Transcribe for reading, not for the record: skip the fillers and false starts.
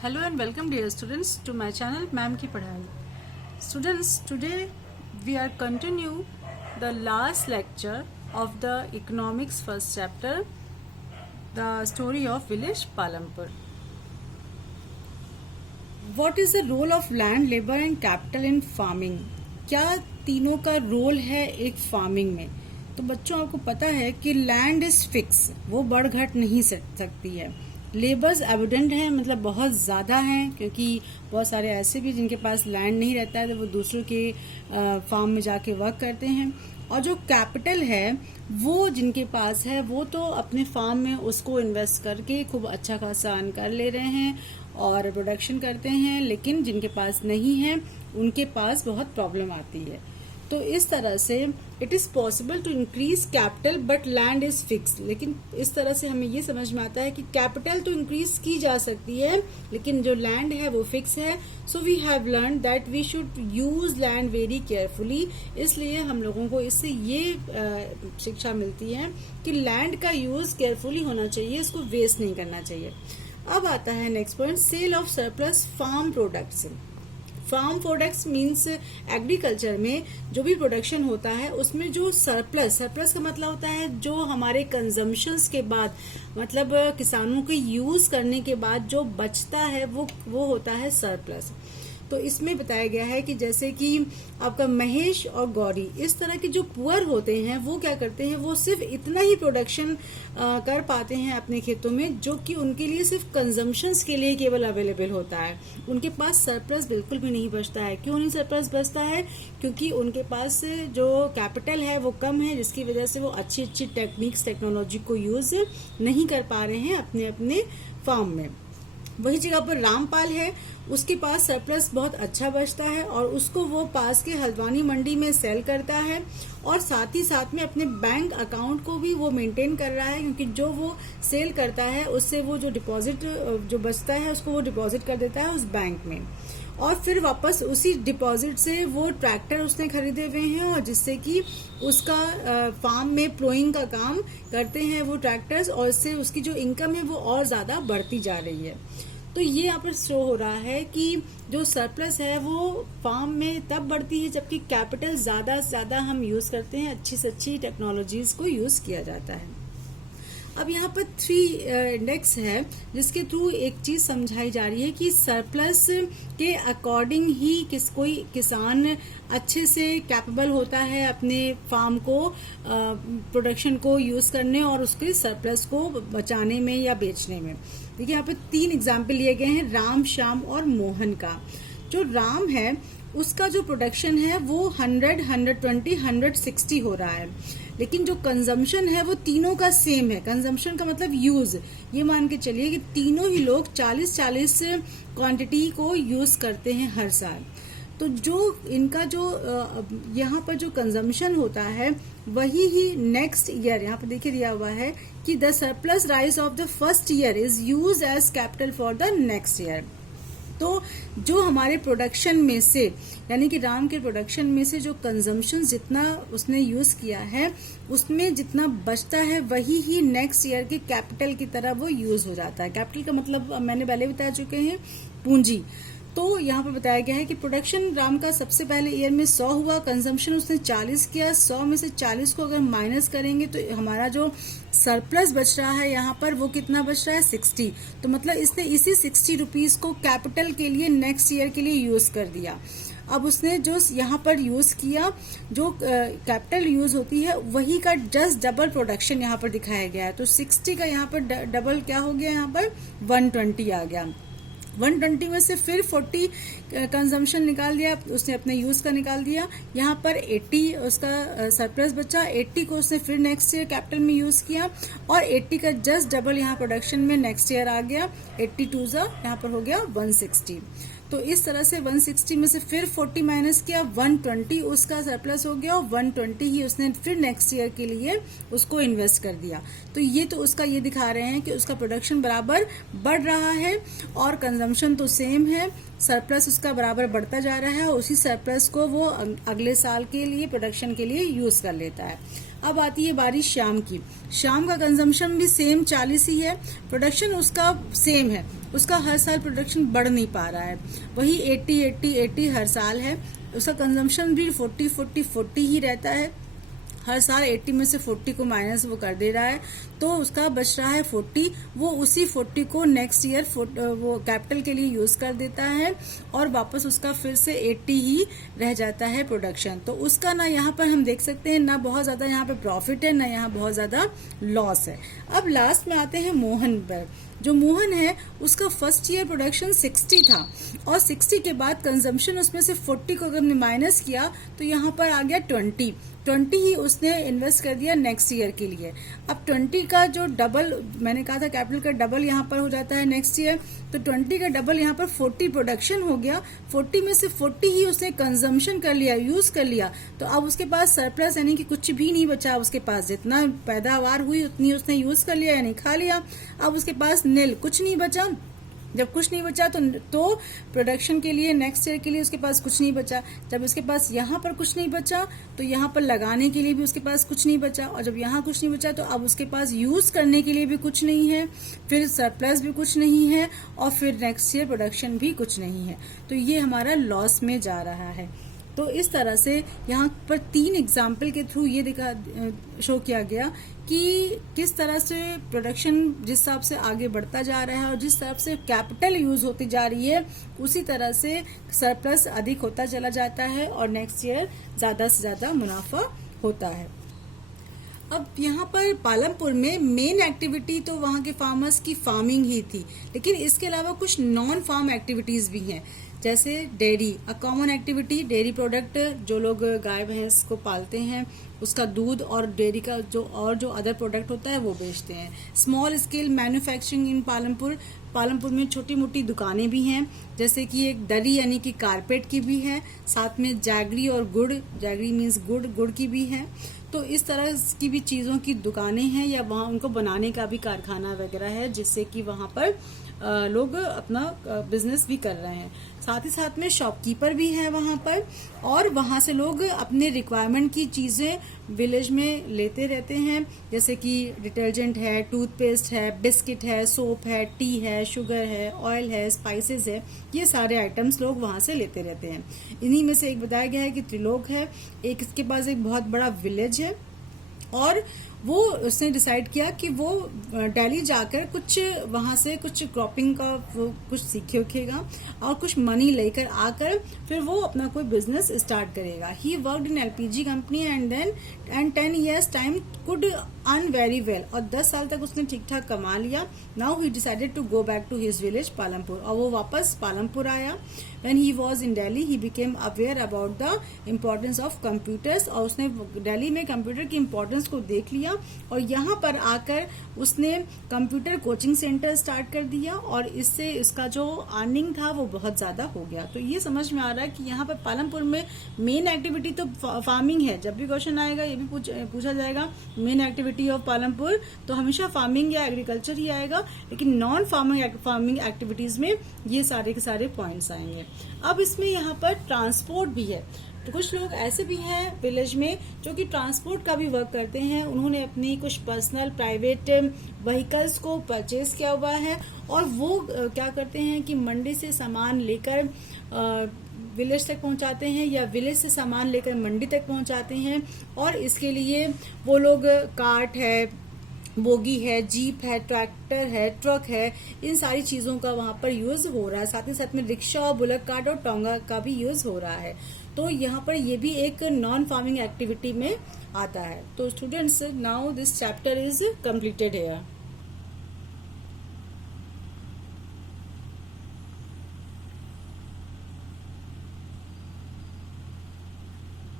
Hello and welcome dear students to my channel ma'am की पढ़ाई. Students, today we are continue the last lecture of the economics first chapter, the story of village Palampur. What is the role of land, labor and capital in farming? क्या तीनों का role है एक farming में? तो बच्चों आपको पता है कि लैंड इज फिक्स, वो बढ़ घट नहीं सकती है. लेबर्स एविडेंट है, मतलब बहुत ज़्यादा हैं, क्योंकि बहुत सारे ऐसे भी जिनके पास लैंड नहीं रहता है तो वो दूसरों के फार्म में जाके वर्क करते हैं. और जो कैपिटल है वो जिनके पास है वो तो अपने फार्म में उसको इन्वेस्ट करके खूब अच्छा खासा अर्न कर ले रहे हैं और प्रोडक्शन करते हैं, लेकिन जिनके पास नहीं है उनके पास बहुत प्रॉब्लम आती है. तो इस तरह से it is possible to increase capital but land is fix. लेकिन इस तरह से हमें ये समझ में आता है कि कैपिटल तो इंक्रीज की जा सकती है लेकिन जो लैंड है वो फिक्स है. So we have learn that we should use land very carefully. इसलिए हम लोगों को इससे ये शिक्षा मिलती है कि लैंड का यूज केयरफुली होना चाहिए, इसको वेस्ट नहीं करना चाहिए. अब आता है next point, sale of surplus farm products. Farm products means agriculture में जो भी प्रोडक्शन होता है उसमें जो सरप्लस का मतलब होता है जो हमारे कंजम्पशंस के बाद, मतलब किसानों के यूज करने के बाद जो बचता है वो होता है सरप्लस. तो इसमें बताया गया है कि जैसे कि आपका महेश और गौरी, इस तरह के जो पुअर होते हैं वो क्या करते हैं, वो सिर्फ इतना ही प्रोडक्शन कर पाते हैं अपने खेतों में जो कि उनके लिए सिर्फ कंजम्पशंस के लिए केवल अवेलेबल होता है. उनके पास सरप्लस बिल्कुल भी नहीं बचता है. क्यों नहीं सरप्लस बचता है? क्योंकि उनके पास जो कैपिटल है वो कम है, जिसकी वजह से वो अच्छी अच्छी टेक्निक्स टेक्नोलॉजी को यूज नहीं कर पा रहे हैं अपने अपने फार्म में. वही जगह पर रामपाल है, उसके पास सरप्लस बहुत अच्छा बचता है और उसको वो पास के हल्द्वानी मंडी में सेल करता है और साथ ही साथ में अपने बैंक अकाउंट को भी वो मेंटेन कर रहा है, क्योंकि जो वो सेल करता है उससे वो जो डिपॉजिट जो बचता है उसको वो डिपॉजिट कर देता है उस बैंक में और फिर वापस उसी डिपॉजिट से वो ट्रैक्टर उसने खरीदे हुए हैं और जिससे कि उसका फार्म में प्लोइंग का काम करते हैं वो ट्रैक्टर्स और इससे उसकी जो इनकम है वो और ज़्यादा बढ़ती जा रही है. तो ये यहाँ पर शो हो रहा है कि जो सरप्लस है वो फार्म में तब बढ़ती है जबकि कैपिटल ज़्यादा से ज़्यादा हम यूज़ करते हैं, अच्छी से अच्छी टेक्नोलॉजीज़ को यूज़ किया जाता है. अब यहाँ पर 3 इंडेक्स है जिसके थ्रू एक चीज समझाई जा रही है कि सरप्लस के अकॉर्डिंग ही कोई किसान अच्छे से कैपेबल होता है अपने फार्म को प्रोडक्शन को यूज करने और उसके सरप्लस को बचाने में या बेचने में. देखिए यहाँ पे 3 एग्जाम्पल लिए गए हैं, राम, श्याम और मोहन का. जो राम है उसका जो प्रोडक्शन है वो 100, 120, 160 हो रहा है, लेकिन जो कंजम्पशन है वो तीनों का सेम है. कंजम्पशन का मतलब यूज, ये मान के चलिए कि तीनों ही लोग 40-40 क्वांटिटी को यूज करते हैं हर साल. तो जो इनका जो यहाँ पर जो कंजम्पशन होता है वही ही नेक्स्ट ईयर यहाँ पर देखिए दिया हुआ है कि the surplus rice of the first year is use as capital for the next year. तो जो हमारे प्रोडक्शन में से, यानी कि राम के प्रोडक्शन में से जो कंजम्पशन जितना उसने यूज किया है उसमें जितना बचता है वही ही नेक्स्ट ईयर के कैपिटल की तरह वो यूज हो जाता है. कैपिटल का मतलब मैंने पहले बता चुके हैं, पूंजी. तो यहाँ पर बताया गया है कि प्रोडक्शन राम का सबसे पहले ईयर में 100 हुआ, कंजम्पशन उसने 40 किया. 100 में से 40 को अगर माइनस करेंगे तो हमारा जो सरप्लस बच रहा है यहाँ पर वो कितना बच रहा है, 60. तो मतलब इसने इसी 60 रुपीज को कैपिटल के लिए नेक्स्ट ईयर के लिए यूज कर दिया. अब उसने जो यहाँ पर यूज किया, जो कैपिटल यूज होती है वही का जस्ट डबल प्रोडक्शन यहाँ पर दिखाया गया है. तो 60 का यहाँ पर डबल क्या हो गया, यहाँ पर 120 आ गया. 120 में से फिर 40 कंजम्पशन निकाल दिया, उसने अपने यूज का निकाल दिया. यहाँ पर 80 उसका सरप्लस बचा, 80 को उसने फिर नेक्स्ट ईयर कैपिटल में यूज किया और 80 का जस्ट डबल यहाँ प्रोडक्शन में नेक्स्ट ईयर आ गया. 82 यहाँ पर हो गया 160. तो इस तरह से 160 में से फिर 40 माइनस किया, 120 उसका सरप्लस हो गया और 120 ही उसने फिर नेक्स्ट ईयर के लिए उसको इन्वेस्ट कर दिया. तो ये तो उसका ये दिखा रहे हैं कि उसका प्रोडक्शन बराबर बढ़ रहा है और कंजम्पशन तो सेम है, सरप्लस उसका बराबर बढ़ता जा रहा है और उसी सरप्लस को वो अगले साल के लिए प्रोडक्शन के लिए यूज कर लेता है. अब आती है बारी शाम की. शाम का कंजम्पशन भी सेम 40 ही है, प्रोडक्शन उसका सेम है, उसका हर साल प्रोडक्शन बढ़ नहीं पा रहा है, वही 80 हर साल है। उसका कंजम्पशन भी 40 ही रहता है, हर साल 80 में से 40 को माइनस वो कर दे रहा है, तो उसका बच रहा है 40। वो उसी 40 को नेक्स्ट ईयर वो कैपिटल के लिए यूज कर देता है और वापस उसका फिर से 80 ही रह जाता है प्रोडक्शन। तो उसका ना यहाँ पर हम देख सकते हैं ना बहुत ज्यादा यहाँ पे प्रॉफिट है, ना यहाँ बहुत ज्यादा लॉस है। अब लास्ट में आते हैं मोहन पर। जो मोहन है उसका फर्स्ट ईयर प्रोडक्शन 60 था और 60 के बाद कंजम्पशन उसमें से 40 को अगर हमने माइनस किया तो यहाँ पर आ गया 20 ही उसने इन्वेस्ट कर दिया नेक्स्ट ईयर के लिए। अब 20 का जो डबल, मैंने कहा था कैपिटल का डबल यहाँ पर हो जाता है नेक्स्ट ईयर, तो 20 का डबल यहाँ पर 40 प्रोडक्शन हो गया, 40 में से 40 ही उसने कंजम्पशन कर लिया, यूज कर लिया। तो अब उसके पास सरप्लस यानी कि कुछ भी नहीं बचा उसके पास, जितना पैदावार हुई उतनी उसने यूज कर लिया यानी खा लिया। अब उसके पास नील, कुछ नहीं बचा। जब कुछ नहीं बचा तो प्रोडक्शन के लिए नेक्स्ट ईयर के लिए उसके पास कुछ नहीं बचा। जब उसके पास यहाँ पर कुछ नहीं बचा तो यहाँ पर लगाने के लिए भी उसके पास कुछ नहीं बचा, और जब यहाँ कुछ नहीं बचा तो अब उसके पास यूज करने के लिए भी कुछ नहीं है, फिर सरप्लस भी कुछ नहीं है, और फिर नेक्स्ट ईयर प्रोडक्शन भी कुछ नहीं है। तो ये हमारा लॉस में जा रहा है। तो इस तरह से यहाँ पर 3 एग्जाम्पल के थ्रू ये शो किया गया कि किस तरह से प्रोडक्शन जिस हिसाब से आगे बढ़ता जा रहा है और जिस हिसाब से कैपिटल यूज होती जा रही है उसी तरह से सरप्लस अधिक होता चला जाता है और नेक्स्ट ईयर ज्यादा से ज्यादा मुनाफा होता है। अब यहाँ पर पालमपुर में मेन एक्टिविटी तो वहाँ के फार्मर्स की फार्मिंग ही थी, लेकिन इसके अलावा कुछ नॉन फार्म एक्टिविटीज भी हैं, जैसे dairy, a common activity. Dairy product, जो लोग गाय भैंस को पालते हैं उसका दूध और डेयरी का जो अदर प्रोडक्ट होता है वो बेचते हैं। स्मॉल स्केल मैन्युफैक्चरिंग इन पालमपुर में छोटी मोटी दुकानें भी हैं, जैसे कि एक दरी यानी कि कारपेट की भी है, साथ में जैगरी और गुड़, जैगरी मीन्स गुड़ की भी है। तो इस तरह की भी चीज़ों की दुकानें हैं या वहाँ उनको बनाने का भी कारखाना वगैरह है, जिससे कि वहाँ पर लोग अपना बिजनेस भी कर रहे हैं। साथ ही साथ में शॉपकीपर भी है वहाँ पर, और वहाँ से लोग अपने रिक्वायरमेंट की चीज़ें विलेज में लेते रहते हैं, जैसे कि डिटर्जेंट है, टूथपेस्ट है, बिस्किट है, सोप है, टी है, शुगर है, ऑयल है, स्पाइसेस है, ये सारे आइटम्स लोग वहाँ से लेते रहते हैं। इन्हीं में से एक बताया गया है कि त्रिलोक है, एक इसके पास एक बहुत बड़ा विलेज है, और वो उसने डिसाइड किया कि वो दिल्ली जाकर कुछ वहां से कुछ क्रॉपिंग का वो कुछ सीखेगा और कुछ मनी लेकर आकर फिर वो अपना कोई बिजनेस स्टार्ट करेगा। He worked in LPG company and 10 years time could earn very well, और 10 साल तक उसने ठीक ठाक कमा लिया। Now he decided to go back to his village Palampur, और वो वापस पालमपुर आया। When he was in Delhi, he became aware about the importance of computers, और उसने दिल्ली में कंप्यूटर की इम्पोर्टेंस को देख लिया और यहाँ पर आकर उसने कंप्यूटर कोचिंग सेंटर स्टार्ट कर दिया, और इससे इसका जो अर्निंग था वो बहुत ज्यादा हो गया। तो ये समझ में आ रहा है कि यहाँ पर पालमपुर में मेन एक्टिविटी तो फार्मिंग है। जब भी क्वेश्चन आएगा ये भी पूछा जाएगा मेन एक्टिविटी ऑफ पालमपुर, तो हमेशा फार्मिंग या एग्रीकल्चर ही आएगा, लेकिन नॉन फार्मिंग एक्टिविटीज में ये सारे के सारे पॉइंट्स आएंगे। अब इसमें यहाँ पर ट्रांसपोर्ट भी है, तो कुछ लोग ऐसे भी हैं विलेज में जो कि ट्रांसपोर्ट का भी वर्क करते हैं। उन्होंने अपनी कुछ पर्सनल प्राइवेट व्हीकल्स को परचेज किया हुआ है, और वो क्या करते हैं कि मंडी से सामान लेकर विलेज तक पहुंचाते हैं या विलेज से सामान लेकर मंडी तक पहुंचाते हैं, और इसके लिए वो लोग कार्ट है, बोगी है, जीप है, ट्रैक्टर है, ट्रक है, इन सारी चीजों का वहां पर यूज हो रहा है। साथ ही साथ में रिक्शा, बुलेट कार्ट और टोंगा का भी यूज हो रहा है। तो यहाँ पर ये भी एक नॉन फार्मिंग एक्टिविटी में आता है। तो students, now this chapter is completed here.